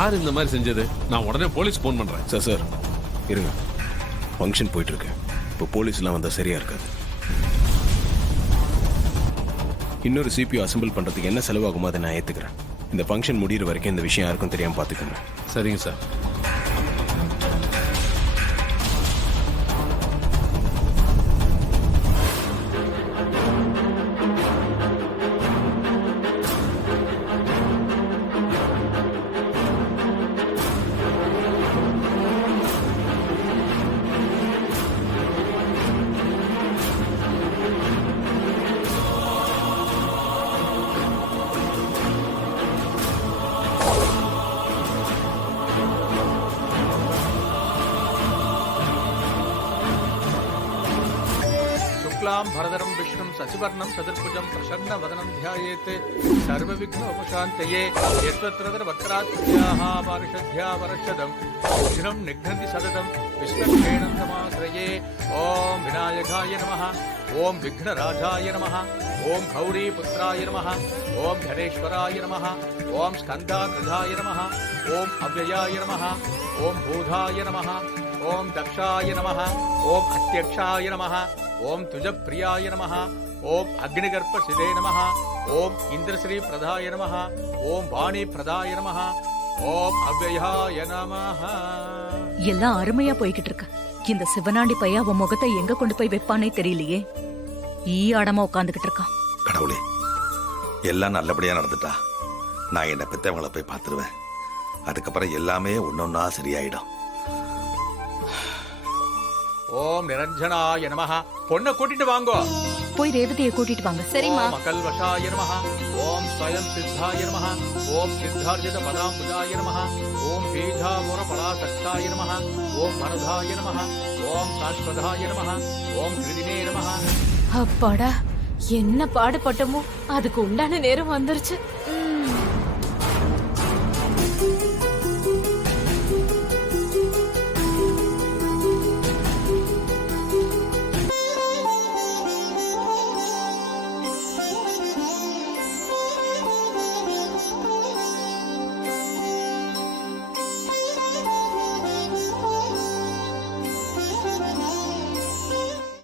யார் இந்த மாதிரி செஞ்சது? நான் உடனே போலீஸ் போன் பண்றேன். சார் இருங்க, ஃபங்க்ஷன் போயிட்டு இருக்கு. இப்போ போலீஸ்லாம் வந்தால் சரியா இருக்காது. இன்னொரு சிபியூ அசெம்பிள் பண்றதுக்கு என்ன செலவாகுமோ அதை நான் ஏத்துக்கிறேன். இந்த ஃபங்க்ஷன் முடிகிற வரைக்கும் இந்த விஷயம் யாருக்கும் தெரியாம பாத்துக்கோங்க. சரிங்க சார். भरदरं विष्णुं शशिवर्णं चतुर्भुजं प्रसन्नवदनं ध्यायेत् सर्वविघ्नोपशान्तये यत्र वक्रात्याः पारिषद्या वरषदं विघ्नं निघ्नन्ति सततं विश्वक्षेणं समाश्रये। ॐ विनायकाय नमः, ॐ विघ्नराजाय नमः, ॐ गौरीपुत्राय नमः, ॐ धनेश्वराय नमः, ॐ स्कन्दाकृधाय नमः, ॐ अव्ययाय नमः, ॐ भूधाय नमः, ॐ दक्षाय नमः, ॐ अत्यक्षाय नमः, ओम तुजप्रियाय नमः, ओम अग्निगर्भसिदे नमः, ओम इंद्रश्री प्रदाय नमः, ओम वाणी प्रदाय नमः, ओम अव्ययाय नमः. எல்லாம் அருமையா போய்கிட்டு இருக்கு. இந்த சிவனாண்டி பையன் அவன் முகத்தை எங்க கொண்டு போய் வைப்பானே தெரியலையே. ஆடமா உட்கார்ந்துகிட்டு இருக்கான். கடவுளே, எல்லாம் நல்லபடியா நடந்துட்டா நான் என்ன பெத்தவங்களை போய் பார்த்துருவேன். அதுக்கப்புறம் எல்லாமே ஒன்னொன்னா சரியாயிடும். ஓம் நிரஞ்சனாய நமஹ. பொண்ணை கூட்டிட்டு வாங்கோ. போய் ரேவதியை கூட்டிட்டு வாங்க. சரிம்மா. ஓம் அகல்வஷாய நமஹ, ஓம் ஸ்வயம் சித்தாய நமஹ, ஓம் சித்தார்ஜித பதாம்புஜாய நமஹ, ஓம் பீஜாமுர பலாசக்தாய நமஹ, ஓம் மனதாய நமஹ, ஓம் சாஸ்வதாய நமஹ, ஓம் கிருதினே நமஹ. அப்பாடா, என்ன பாடுபட்டமோ அதுக்கு உண்டான நேரம் வந்துருச்சு.